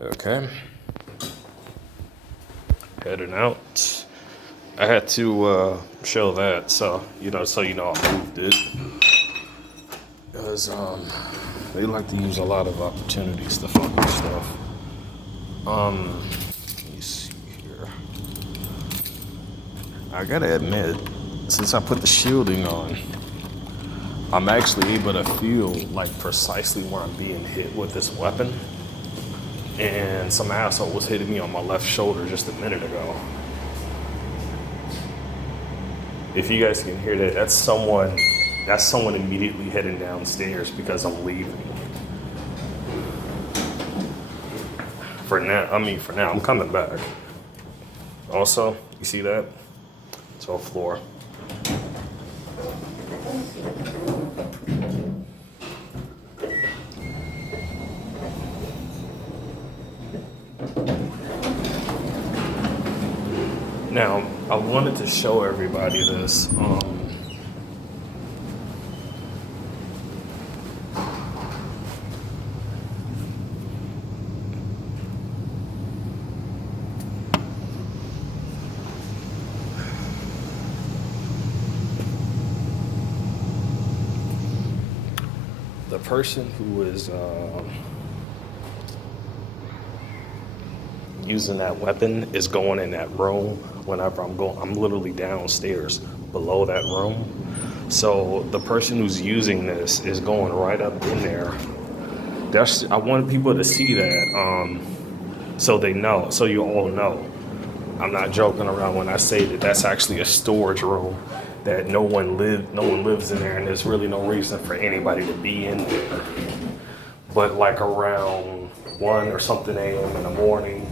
Okay. Heading out. I had to show that, so I moved it. Because they like to use a lot of opportunities to fuck with stuff. Let me see here. I gotta admit, since I put the shielding on, I'm actually able to feel like precisely where I'm being hit with this weapon. And some asshole was hitting me on my left shoulder just a minute ago. If you guys can hear that, that's someone immediately heading downstairs because I'm leaving. For now, I'm coming back. Also, you see that? It's on the floor. Now, I wanted to show everybody this. The person who is using that weapon is going in that room whenever I'm literally downstairs below that room. So the person who's using this is going right up in there. I want people to see that, so they know, so you all know. I'm not joking around when I say that that's actually a storage room that no one lives in there, and there's really no reason for anybody to be in there. But like around 1 or something a.m. in the morning,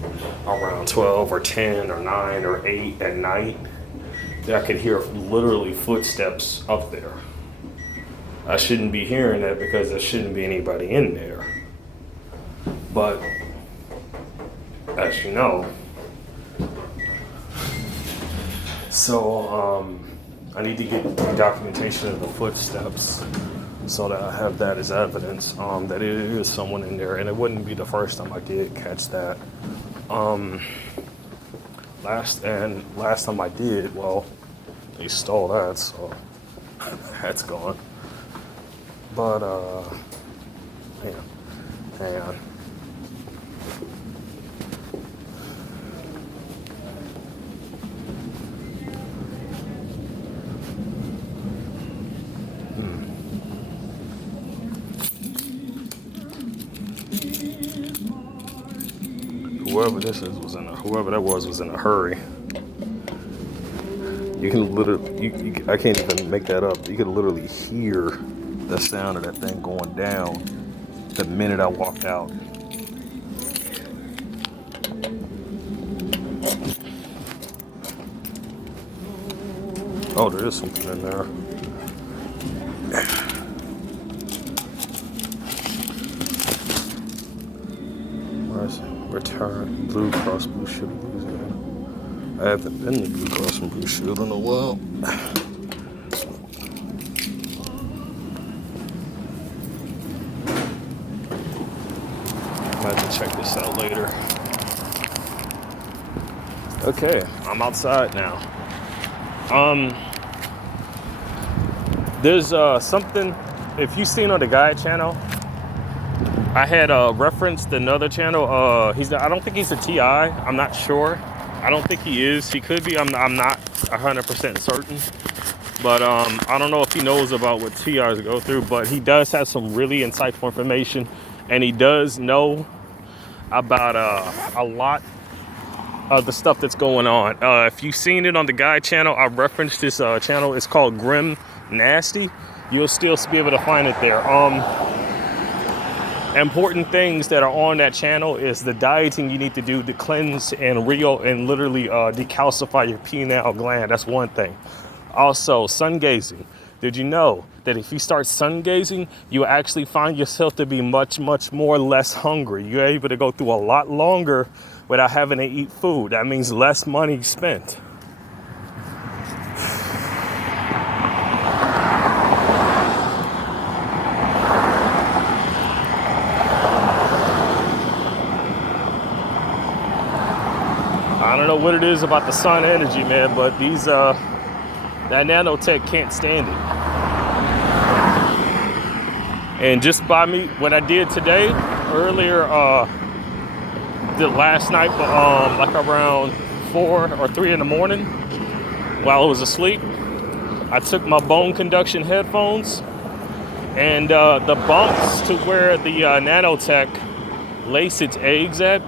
around 12 or 10 or 9 or 8 at night, I could hear literally footsteps up there. I shouldn't be hearing that because there shouldn't be anybody in there. But as you know, so I need to get the documentation of the footsteps so that I have that as evidence that it is someone in there, and it wouldn't be the first time I did catch that. Last time I did, well, they stole that, so that's gone. But hang on. Whoever that was in a hurry. You can literally, I can't even make that up. You can literally hear the sound of that thing going down the minute I walked out. Oh, there is something in there. Return Blue Cross Blue Shield of Louisiana. I haven't been to Blue Cross and Blue Shield in a while. I have to check this out later. Okay, I'm outside now. There's something, if you've seen on the Guy channel, I had referenced another channel. I don't think he's a TI. I'm not sure. I don't think he is. He could be. I'm not 100% certain. But I don't know if he knows about what TIs go through. But he does have some really insightful information, and he does know about a lot of the stuff that's going on. If you've seen it on the Guy channel, I referenced this channel. It's called Grim Nasty. You'll still be able to find it there. Important things that are on that channel is the dieting you need to do to cleanse and literally decalcify your pineal gland. That's one thing. Also, sun gazing. Did you know that if you start sun gazing, you actually find yourself to be much, much more less hungry? You're able to go through a lot longer without having to eat food. That means less money spent. I don't know what it is about the sun energy, man, but these that nanotech can't stand it. And just by me, what I did today, earlier, last night, like around 4 or 3 in the morning, while I was asleep, I took my bone conduction headphones, and the bumps to where the nanotech lace its eggs at,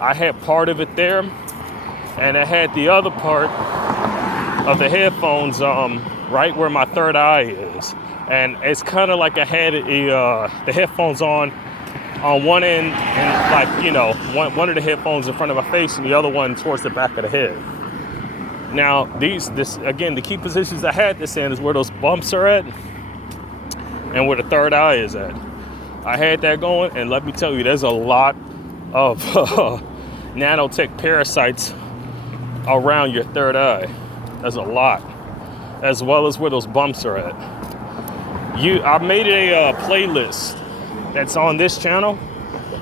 I had part of it there, and I had the other part of the headphones right where my third eye is. And it's kind of like I had the headphones on one end, and like, you know, one of the headphones in front of my face and the other one towards the back of the head. Now, again, the key positions I had this in is where those bumps are at and where the third eye is at. I had that going, and let me tell you, there's a lot of nanotech parasites around your third eye. There's a lot, as well as where those bumps are at. I made a playlist that's on this channel.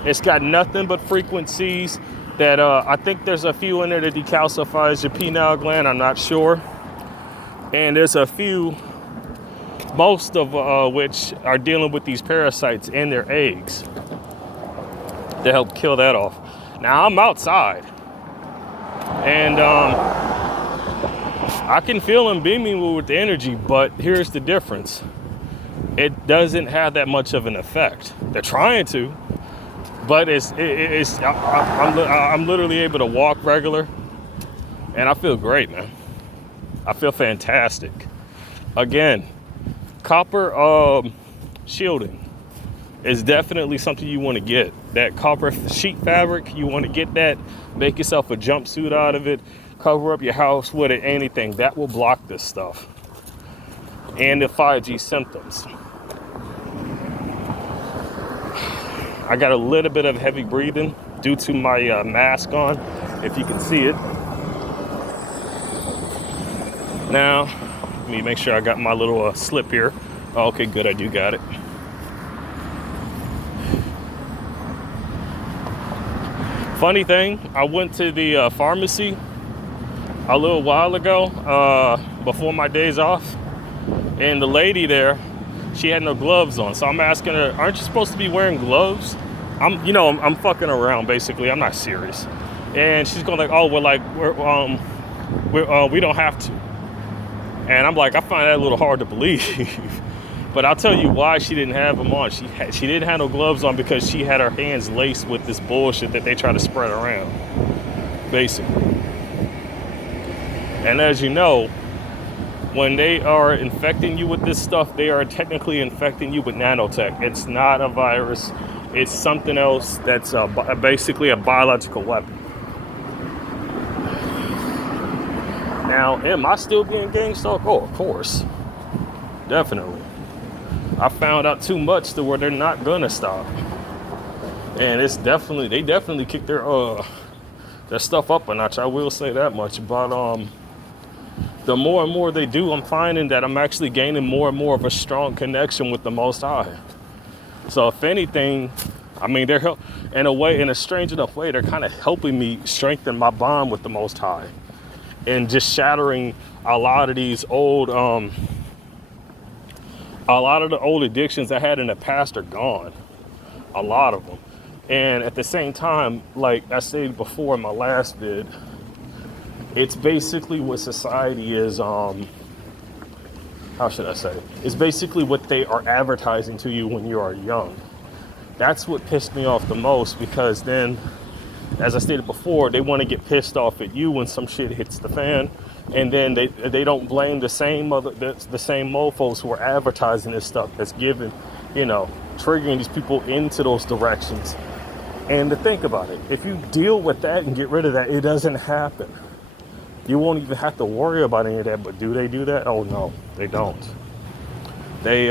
It's got nothing but frequencies that I think there's a few in there that decalcifies your pineal gland. I'm not sure. And there's a few, most of which are dealing with these parasites in their eggs to help kill that off. Now, I'm outside, and I can feel them beaming with the energy, but here's the difference. It doesn't have that much of an effect. They're trying to, but I'm literally able to walk regular, and I feel great, man. I feel fantastic. Again, copper shielding is definitely something you want to get. That copper sheet fabric, you want to get that, make yourself a jumpsuit out of it, cover up your house with it, anything. That will block this stuff and the 5G symptoms. I got a little bit of heavy breathing due to my mask on, if you can see it. Now, let me make sure I got my little slip here. Oh, okay, good, I do got it. Funny thing, I went to the pharmacy a little while ago, before my days off, and the lady there, she had no gloves on. So I'm asking her, aren't you supposed to be wearing gloves? I'm fucking around, basically. I'm not serious. And she's going like, oh, well, like, we don't have to. And I'm like, I find that a little hard to believe. But I'll tell you why she didn't have them on. She didn't have no gloves on because she had her hands laced with this bullshit that they try to spread around, basically. And as you know, when they are infecting you with this stuff, they are technically infecting you with nanotech. It's not a virus. It's something else that's basically a biological weapon. Now, am I still being gang stalked? Oh, of course. Definitely. I found out too much to where they're not gonna stop. And they definitely kicked their stuff up a notch. I will say that much. But the more and more they do, I'm finding that I'm actually gaining more and more of a strong connection with the Most High. So if anything, I mean, they're in a strange enough way, they're kind of helping me strengthen my bond with the Most High, and just shattering a lot of these old, a lot of the old addictions I had in the past are gone. A lot of them. And at the same time, like I said before in my last vid, it's basically what society is, how should I say? It's basically what they are advertising to you when you are young. That's what pissed me off the most, because then, as I stated before, they want to get pissed off at you when some shit hits the fan, and then they don't blame the same mofos who are advertising this stuff that's giving, triggering these people into those directions. And to think about it, if you deal with that and get rid of that, it doesn't happen. You won't even have to worry about any of that. But do they do that? Oh no, they don't. They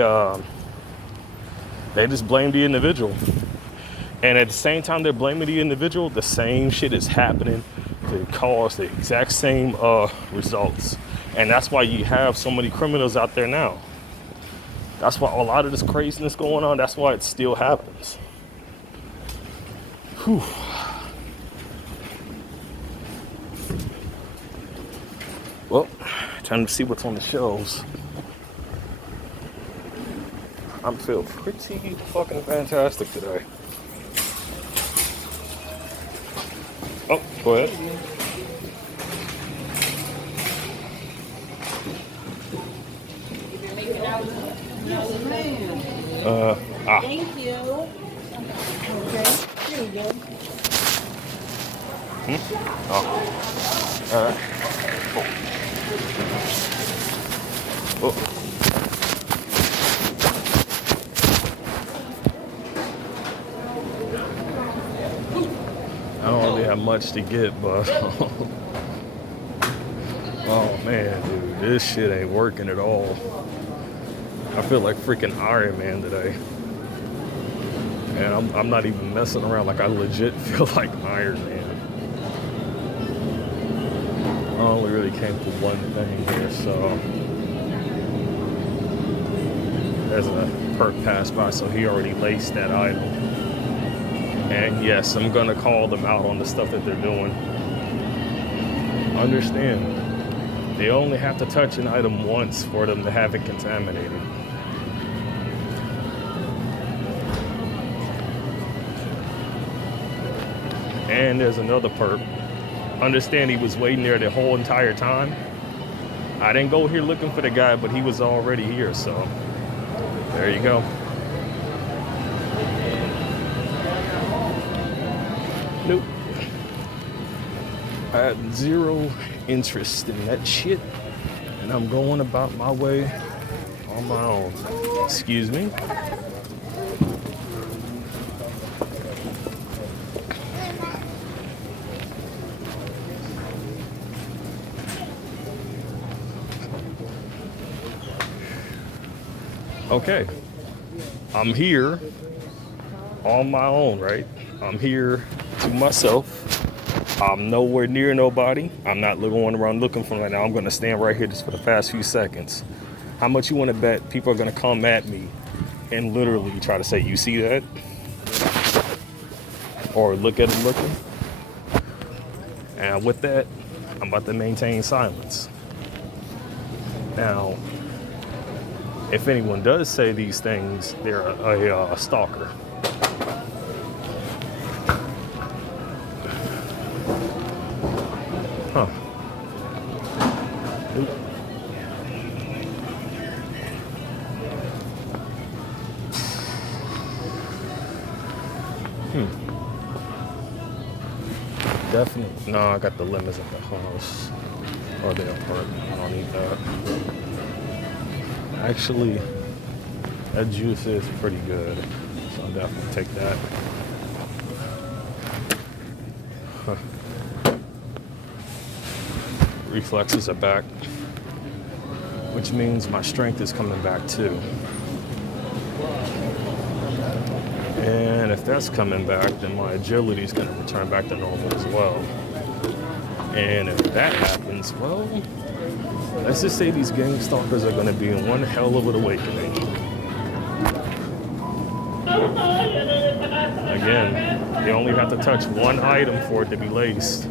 just blame the individual. And at the same time they're blaming the individual, the same shit is happening to cause the exact same results. And that's why you have so many criminals out there now. That's why a lot of this craziness going on, that's why it still happens. Whew. Trying to see what's on the shelves. I feel pretty fucking fantastic today. Oh, go ahead. Thank you. Okay, here we go. Oh, all right. Oh. I don't really have much to get, but oh man, dude, this shit ain't working at all. I feel like freaking Iron Man today. And I'm not even messing around, like I legit feel like Iron Man. I only really came for one thing here, so there's a perk pass by, so he already laced that item. And yes, I'm gonna call them out on the stuff that they're doing. Understand, they only have to touch an item once for them to have it contaminated. And there's another perk. Understand he was waiting there the whole entire time. I didn't go here looking for the guy, but he was already here, so there you go. Nope. I had zero interest in that shit, and I'm going about my way on my own. Excuse me. Okay, I'm here on my own, right? I'm here to myself. I'm nowhere near nobody. I'm not going around looking for right now. I'm gonna stand right here just for the past few seconds. How much you wanna bet people are gonna come at me and literally try to say, you see that? Or look at them looking? And with that, I'm about to maintain silence. Now, if anyone does say these things, they're a stalker. Huh. Oop. Definitely. No, I got the lemons at the house. Or the apartment. I don't need that. Actually, that juice is pretty good, so I'll definitely take that. Huh. Reflexes are back, which means my strength is coming back too. And if that's coming back, then my agility is going to return back to normal as well. And if that happens, well, let's just say these gang stalkers are going to be in one hell of an awakening. Again, they only have to touch one item for it to be laced.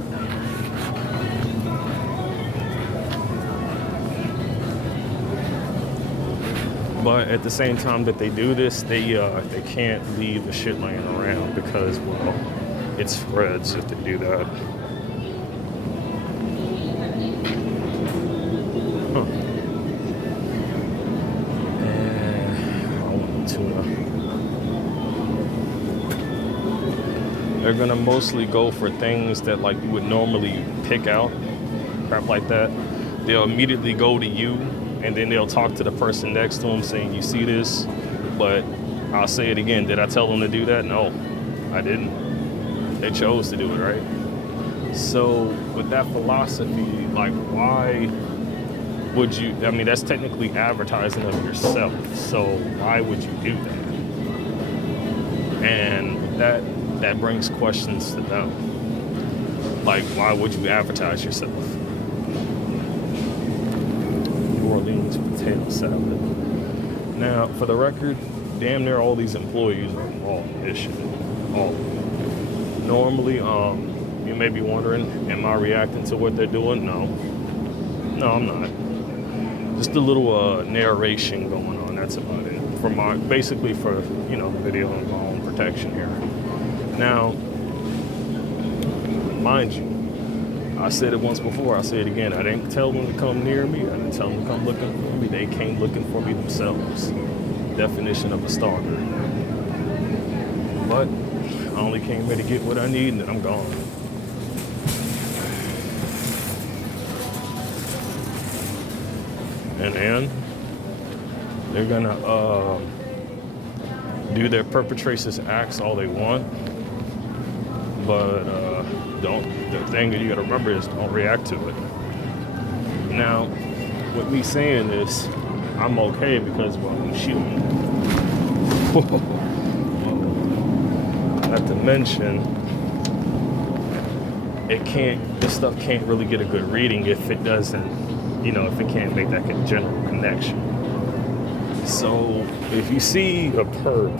But at the same time that they do this, they can't leave the shit laying around because, well, it spreads if they do that. Huh. And I want tuna. They're gonna mostly go for things that like you would normally pick out, crap like that. They'll immediately go to you. And then they'll talk to the person next to them saying, you see this? But I'll say it again. Did I tell them to do that? No, I didn't. They chose to do it, right? So with that philosophy, like why would you, I mean, that's technically advertising of yourself. So why would you do that? And that brings questions to them. Like, why would you advertise yourself? Orleans potato salad. Now, for the record, damn near all these employees are involved in this shit. All of them. Normally, you may be wondering, am I reacting to what they're doing? No. No, I'm not. just a little narration going on. That's about it. For basically for the video and my own protection here. Now, mind you, I said it once before. I say it again. I didn't tell them to come near me. I didn't tell them to come looking for me. They came looking for me themselves. Definition of a stalker. But I only came here to get what I need, and then I'm gone. And then they're gonna do their perpetrators acts all they want, but the thing that you gotta remember is don't react to it. Now, with me saying this, I'm okay because I'm shooting. Not to mention, this stuff can't really get a good reading if it doesn't. If it can't make that general connection. So if you see a perp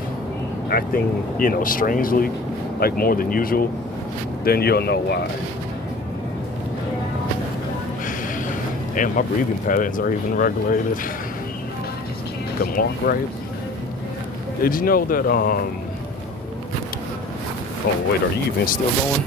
acting, strangely, like more than usual, then you'll know why. And my breathing patterns are even regulated. Can walk right. Did you know that, oh wait, are you even still going?